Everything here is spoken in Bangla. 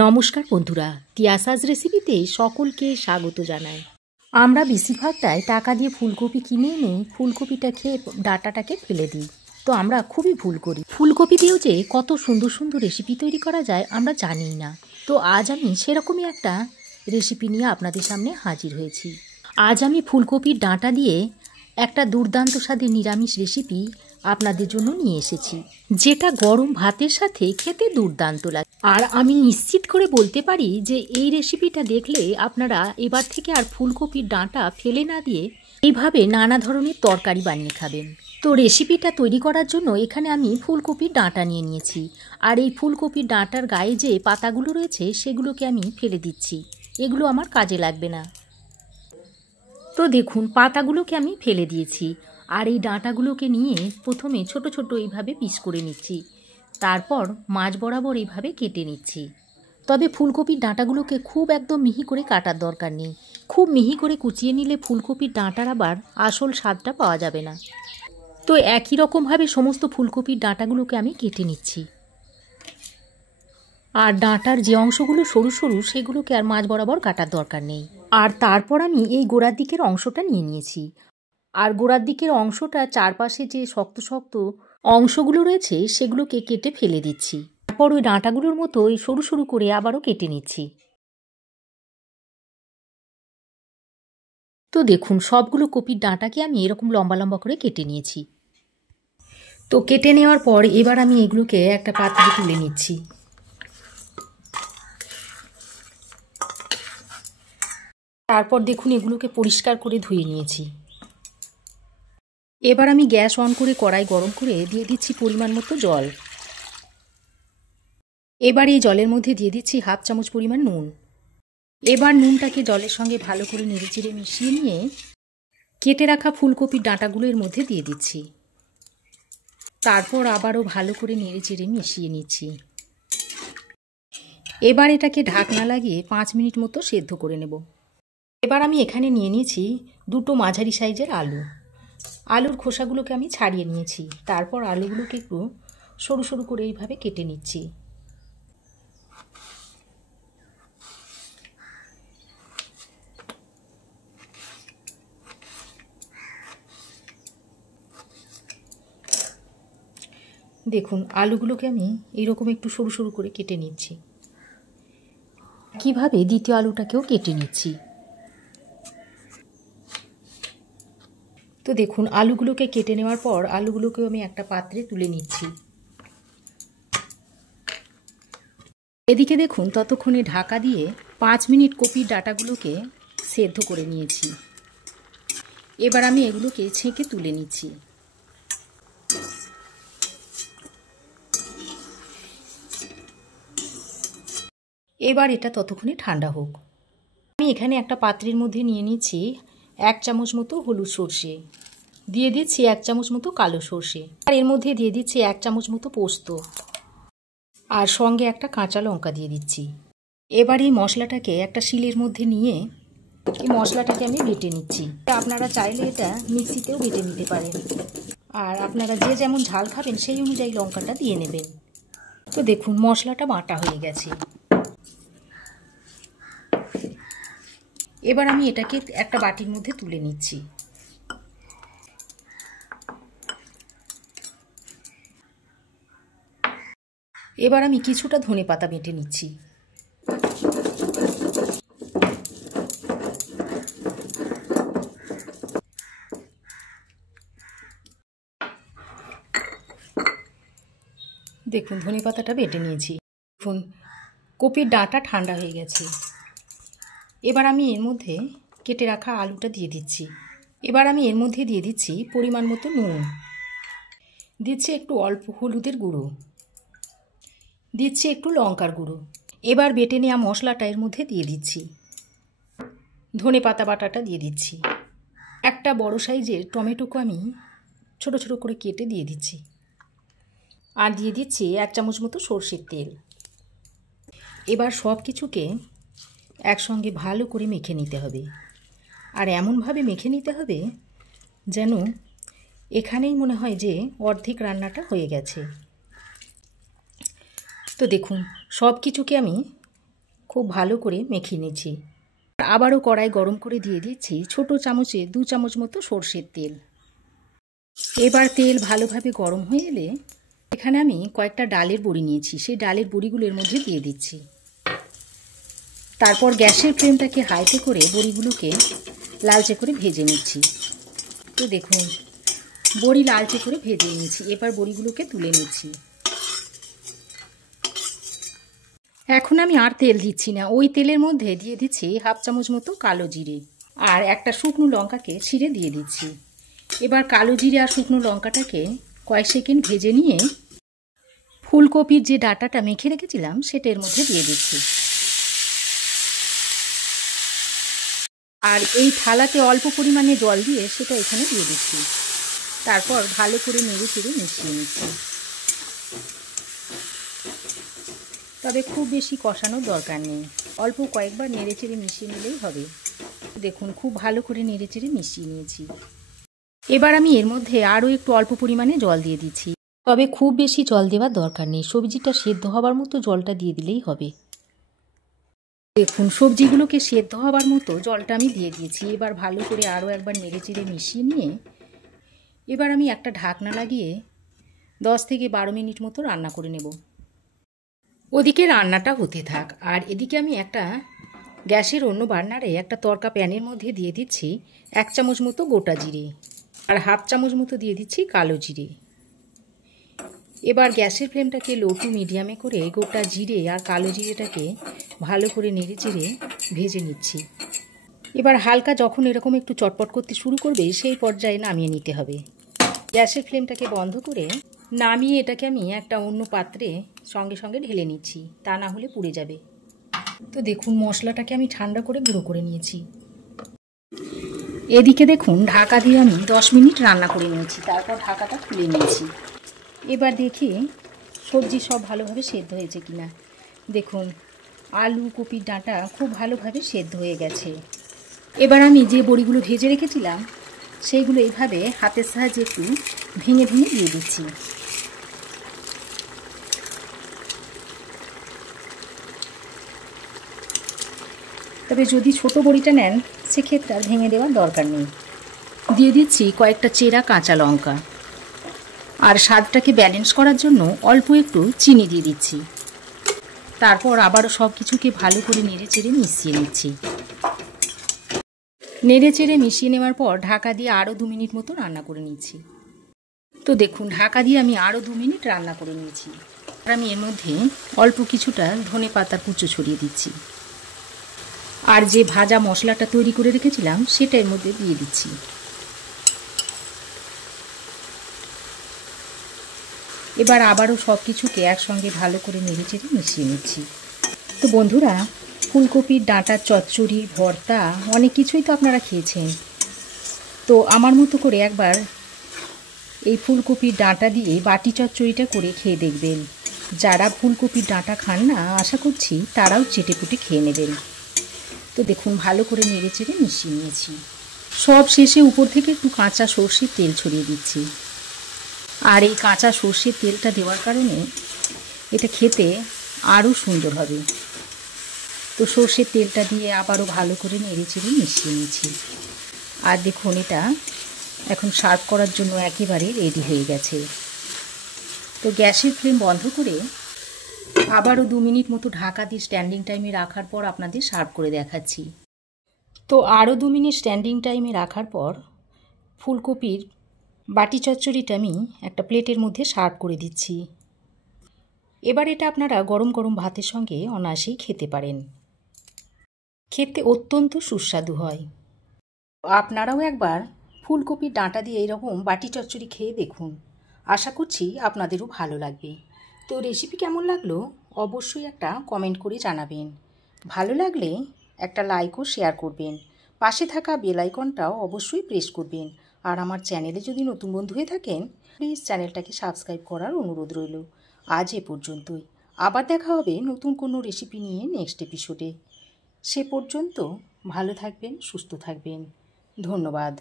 নমস্কার বন্ধুরা, তিয়াসাজ রেসিপিতে সকলকে স্বাগত জানাই। আমরা বেশিরভাগটাই টাকা দিয়ে ফুলকপি কিনে এনে ফুলকপিটা খেয়ে ডাঁটাটাকে ফেলে দিই। তো আমরা খুবই ভুল করি। ফুলকপি দিয়েও যে কত সুন্দর সুন্দর রেসিপি তৈরি করা যায় আমরা জানিই না। তো আজ আমি সেরকমই একটা রেসিপি নিয়ে আপনাদের সামনে হাজির হয়েছি। আজ আমি ফুলকপির ডাঁটা দিয়ে একটা দুর্দান্ত স্বাদের নিরামিষ রেসিপি আপনাদের জন্য নিয়ে এসেছি, যেটা গরম ভাতের সাথে খেতে দুর্দান্ত লাগে। আর আমি নিশ্চিত করে বলতে পারি যে এই রেসিপিটা দেখলে আপনারা এবার থেকে আর ফুলকপির ডাঁটা ফেলে না দিয়ে এইভাবে নানা ধরনের তরকারি বানিয়ে খাবেন। তো রেসিপিটা তৈরি করার জন্য এখানে আমি ফুলকপির ডাঁটা নিয়ে নিয়েছি। আর এই ফুলকপির ডাঁটার গায়ে যে পাতাগুলো রয়েছে সেগুলোকে আমি ফেলে দিচ্ছি, এগুলো আমার কাজে লাগবে না। তো দেখুন, পাতাগুলোকে আমি ফেলে দিয়েছি। আর এই ডাঁটাগুলোকে নিয়ে প্রথমে ছোট ছোট এইভাবে পিস করে নিচ্ছি, তারপর মাঝ বরাবর এইভাবে কেটে নিচ্ছি। তবে ফুলকপির ডাঁটাগুলোকে খুব একদম মিহি করে কাটার দরকার নেই। খুব মিহি করে কুচিয়ে নিলে ফুলকপির ডাঁটার আবার আসল স্বাদটা পাওয়া যাবে না। তো একই রকমভাবে সমস্ত ফুলকপির ডাঁটাগুলোকে আমি কেটে নিচ্ছি। আর ডাঁটার যে অংশগুলো সরু সরু সেগুলোকে আর মাঝ বরাবর কাটার দরকার নেই। আর তারপর আমি এই গোড়ার দিকের অংশটা নিয়ে নিয়েছি। আর গোড়ার দিকের অংশটা চারপাশে যে শক্ত শক্ত অংশগুলো রয়েছে সেগুলোকে কেটে ফেলে দিচ্ছি। তারপর ওই ডাঁটাগুলোর মতো ওই সরু সরু করে আবারও কেটে নিচ্ছি। তো দেখুন, সবগুলো কপির ডাঁটাকে আমি এরকম লম্বা লম্বা করে কেটে নিয়েছি। তো কেটে নেওয়ার পর এবার আমি এগুলোকে একটা পাত্রে তুলে নিচ্ছি। তারপর দেখুন, এগুলোকে পরিষ্কার করে ধুয়ে নিয়েছি। এবার আমি গ্যাস অন করে কড়াই গরম করে দিয়ে দিচ্ছি পরিমাণ মতো জল। এবার এই জলের মধ্যে দিয়ে দিচ্ছি হাফ চামচ পরিমাণ নুন। এবার নুনটাকে জলের সঙ্গে ভালো করে নেড়েচেড়ে মিশিয়ে নিয়ে কেটে রাখা ফুলকপির ডাঁটাগুলো এর মধ্যে দিয়ে দিচ্ছি। তারপর আবারও ভালো করে নেড়েচেড়ে মিশিয়ে নিচ্ছি। এবার এটাকে ঢাকনা লাগিয়ে 5 মিনিট মতো সেদ্ধ করে নেব। এবার আমি এখানে নিয়ে নিয়েছি দুটো মাঝারি সাইজের আলু। আলুর খোসাগুলোকে আমি ছাড়িয়ে নিয়েছি। তারপর আলুগুলোকে একটু সরু সরু করে এইভাবে কেটে নিচ্ছি। দেখুন, আলুগুলোকে আমি এইরকম একটু সরু সরু করে কেটে নিচ্ছি। কিভাবে দ্বিতীয় আলুটাকেও কেটে নিচ্ছি। তো দেখুন, আলুগুলোকে কেটে নেওয়ার পর আলুগুলোকেও আমি একটা পাত্রে তুলে নিচ্ছি। এদিকে দেখুন, ততক্ষণে ঢাকা দিয়ে 5 মিনিট কপির ডাঁটাগুলোকে সেদ্ধ করে নিয়েছি। এবার আমি এগুলোকে ছেঁকে তুলে নিচ্ছি। এবার এটা ততক্ষণে ঠান্ডা হোক। আমি এখানে একটা পাত্রের মধ্যে নিয়ে নিচ্ছি 1 চামচ মতো হলুদ সর্ষে, দিয়ে দিচ্ছি 1 চামচ মতো কালো সর্ষে, আর এর মধ্যে দিয়ে দিচ্ছি 1 চামচ মতো পোস্ত, আর সঙ্গে একটা কাঁচা লঙ্কা দিয়ে দিচ্ছি। এবার এই মশলাটাকে একটা শিলের মধ্যে নিয়ে এই মশলাটাকে আমি বেটে নিচ্ছি। আপনারা চাইলে এটা মিক্সিতেও বেটে নিতে পারেন। আর আপনারা যে যেমন ঝাল খাবেন সেই অনুযায়ী লঙ্কাটা দিয়ে নেবেন। তো দেখুন, মশলাটা বাটা হয়ে গেছে। এবার আমি এটাকে একটা বাটির মধ্যে তুলে নিচ্ছি। এবার আমি কিছুটা ধনেপাতা বেটে নিচ্ছি। দেখুন, ধনেপাতাটা বেটে নিয়েছি। দেখুন, কপির ডাঁটা ঠান্ডা হয়ে গেছে। এবার আমি এর মধ্যে কেটে রাখা আলুটা দিয়ে দিচ্ছি। এবার আমি এর মধ্যে দিয়ে দিচ্ছি পরিমাণ মতো নুন, দিচ্ছি একটু অল্প হলুদের গুঁড়ো, দিচ্ছি একটু লঙ্কার গুঁড়ো। এবার বেটে নেওয়া মশলাটা এর মধ্যে দিয়ে দিচ্ছি। ধনেপাতা বাটাটা দিয়ে দিচ্ছি। একটা বড় সাইজের টমেটোকে আমি ছোট ছোট করে কেটে দিয়ে দিচ্ছি। আর দিয়ে দিচ্ছি 1 চামচ মতো সরষের তেল। এবার সব কিছুকে একসঙ্গে ভালো করে মেখে নিতে হবে। আর এমনভাবে মেখে নিতে হবে যেন এখানেই মনে হয় যে অর্ধেক রান্নাটা হয়ে গেছে। তো দেখুন, সব কিছুকে আমি খুব ভালো করে মেখে নিচ্ছি। আবারও কড়াই গরম করে দিয়ে দিচ্ছি ছোট চামচে 2 চামচ মতো সর্ষের তেল। এবার তেল ভালোভাবে গরম হয়ে এলে এখানে আমি কয়েকটা ডালের বড়ি নিয়েছি, সেই ডালের বড়িগুলো এর মধ্যে দিয়ে দিচ্ছি। তারপর গ্যাসের ফ্লেমটাকে হাইতে করে বড়িগুলোকে লালচে করে ভেজে নিচ্ছি। তো দেখুন বড়ি লালচে করে ভেজে নিয়েছি। এবার বড়িগুলোকে তুলে নিচ্ছি। এখন আমি আর তেল দিচ্ছি না, ওই তেলের মধ্যে দিয়ে দিচ্ছি 1/2 চামচ মতো কালো জিরে আর একটা শুকনো লঙ্কাকে ছিঁড়ে দিয়ে দিচ্ছি। এবার কালো জিরে আর শুকনো লঙ্কাটাকে কয়েক সেকেন্ড ভেজে নিয়ে ফুলকপির যে ডাঁটাটা মেখে রেখেছিলাম সেটা এর মধ্যে দিয়ে দিচ্ছি। আর এই থালাতে অল্প পরিমাণে জল দিয়ে সেটা এখানে দিয়ে দিচ্ছি। তারপর ভালো করে নেড়ে চেড়ে মিশিয়ে নিচ্ছি। তবে খুব বেশি কষানোর দরকার নেই, অল্প কয়েকবার নেড়ে চেড়ে মিশিয়ে নিলেই হবে। দেখুন খুব ভালো করে নেড়ে চেড়ে মিশিয়ে নিয়েছি। এবার আমি এর মধ্যে আরও একটু অল্প পরিমাণে জল দিয়ে দিচ্ছি। তবে খুব বেশি জল দেওয়ার দরকার নেই, সবজিটা সেদ্ধ হবার মতো জলটা দিয়ে দিলেই হবে। দেখুন সবজিগুলোকে সেদ্ধ হবার মতো জলটা আমি দিয়ে দিয়েছি। এবার ভালো করে আরও একবার নেড়ে চেড়ে মিশিয়ে নিয়ে এবার আমি একটা ঢাকনা লাগিয়ে 10 থেকে 12 মিনিট মতো রান্না করে নেব। ওদিকে রান্নাটা হতে থাক, আর এদিকে আমি একটা গ্যাসের অন্য বার্নারে একটা তড়কা প্যানের মধ্যে দিয়ে দিচ্ছি 1 চামচ মতো গোটা জিরে আর 1/2 চামচ মতো দিয়ে দিচ্ছি কালো জিরে। এবার গ্যাসের ফ্লেমটাকে লো টু মিডিয়ামে করে গোটা জিরে আর কালো জিরেটাকে ভালো করে নেড়ে চেড়ে ভেজে নিচ্ছি। এবার হালকা যখন এরকম একটু চটপট করতে শুরু করবে সেই পর্যায়ে নামিয়ে নিতে হবে। গ্যাসের ফ্লেমটাকে বন্ধ করে নামিয়ে এটাকে আমি একটা অন্য পাত্রে সঙ্গে সঙ্গে ঢেলে নিচ্ছি, তা না হলে পুড়ে যাবে। তো দেখুন মশলাটাকে আমি ঠান্ডা করে গুঁড়ো করে নিয়েছি। এদিকে দেখুন ঢাকা দিয়ে আমি 10 মিনিট রান্না করে নিয়েছি, তারপর ঢাকাটা খুলে নিয়েছি। এবার দেখি সবজি সব ভালোভাবে সেদ্ধ হয়েছে কিনা। দেখুন আলু কপির ডাঁটা খুব ভালোভাবে সেদ্ধ হয়ে গেছে। এবার আমি যে বড়িগুলো ভেজে রেখেছিলাম সেইগুলো এইভাবে হাতের সাহায্যে একটু ভেঙে ভেঙে দিয়ে দিচ্ছি। তবে যদি ছোট বড়িটা নেন সেক্ষেত্রে আর ভেঙে দেওয়ার দরকার নেই। দিয়ে দিচ্ছি কয়েকটা চেরা কাঁচা লঙ্কা আর স্বাদটাকে ব্যালেন্স করার জন্য অল্প একটু চিনি দিয়ে দিচ্ছি। তারপর আবারও সব কিছুকে ভালো করে নেড়ে চেড়ে মিশিয়ে নিচ্ছি। নেড়ে চেড়ে মিশিয়ে নেওয়ার পর ঢাকা দিয়ে আরও 2 মিনিট মতো রান্না করে নিচ্ছি। তো দেখুন ঢাকা দিয়ে আমি আরও 2 মিনিট রান্না করে নিয়েছি। আর আমি এর মধ্যে অল্প কিছুটা ধনে পাতার কুচো ছড়িয়ে দিচ্ছি আর যে ভাজা মশলাটা তৈরি করে রেখেছিলাম সেটা এর মধ্যে দিয়ে দিচ্ছি। এবার আবারও সব কিছুকে একসঙ্গে ভালো করে নেড়ে চেড়ে মিশিয়ে নিচ্ছি। তো বন্ধুরা ফুলকপির ডাঁটার চচ্চড়ি ভর্তা অনেক কিছুই তো আপনারা খেয়েছেন, তো আমার মতো করে একবার এই ফুলকপির ডাঁটা দিয়ে বাটি চচ্চড়িটা করে খেয়ে দেখবেন। যারা ফুলকপির ডাঁটা খান না আশা করছি তারাও চেটেপুটে খেয়ে নেবেন। তো দেখুন ভালো করে নেড়ে চেড়ে মিশিয়ে নিয়েছি। সব শেষে উপর থেকে একটু কাঁচা সর্ষের তেল ছড়িয়ে দিচ্ছি। আর এই কাঁচা সর্ষের তেলটা দেওয়ার কারণে এটা খেতে আরও সুন্দর হবে। তো সর্ষের তেলটা দিয়ে আবারও ভালো করে নেড়ে চেড়ে মিশিয়ে নিয়েছি। আর দেখুন এটা এখন সার্ভ করার জন্য একেবারে রেডি হয়ে গেছে। তো গ্যাসের ফ্লেম বন্ধ করে আবারও 2 মিনিট মতো ঢাকা দিয়ে স্ট্যান্ডিং টাইমে রাখার পর আপনাদের সার্ভ করে দেখাচ্ছি। তো আরও 2 মিনিট স্ট্যান্ডিং টাইমে রাখার পর ফুলকপির বাটি চচ্চড়িটা আমি একটা প্লেটের মধ্যে সার্ভ করে দিচ্ছি। এবার এটা আপনারা গরম গরম ভাতের সঙ্গে অনায়াসেই খেতে পারেন। খেতে অত্যন্ত সুস্বাদু হয়। আপনারাও একবার ফুলকপির ডাঁটা দিয়ে এইরকম বাটি চচ্চড়ি খেয়ে দেখুন, আশা করছি আপনাদেরও ভালো লাগবে। তো রেসিপি কেমন লাগলো অবশ্যই একটা কমেন্ট করে জানাবেন। ভালো লাগলে একটা লাইক ও শেয়ার করবেন। পাশে থাকা বেল আইকনটাও অবশ্যই প্রেস করবেন। আর আমার চ্যানেলে যদি নতুন বন্ধু হয়ে থাকেন প্লিজ চ্যানেলটাকে সাবস্ক্রাইব করার অনুরোধ রইল। আজ এ পর্যন্তই, আবার দেখা হবে নতুন কোনো রেসিপি নিয়ে নেক্সট এপিসোডে। সে পর্যন্ত ভালো থাকবেন, সুস্থ থাকবেন। ধন্যবাদ।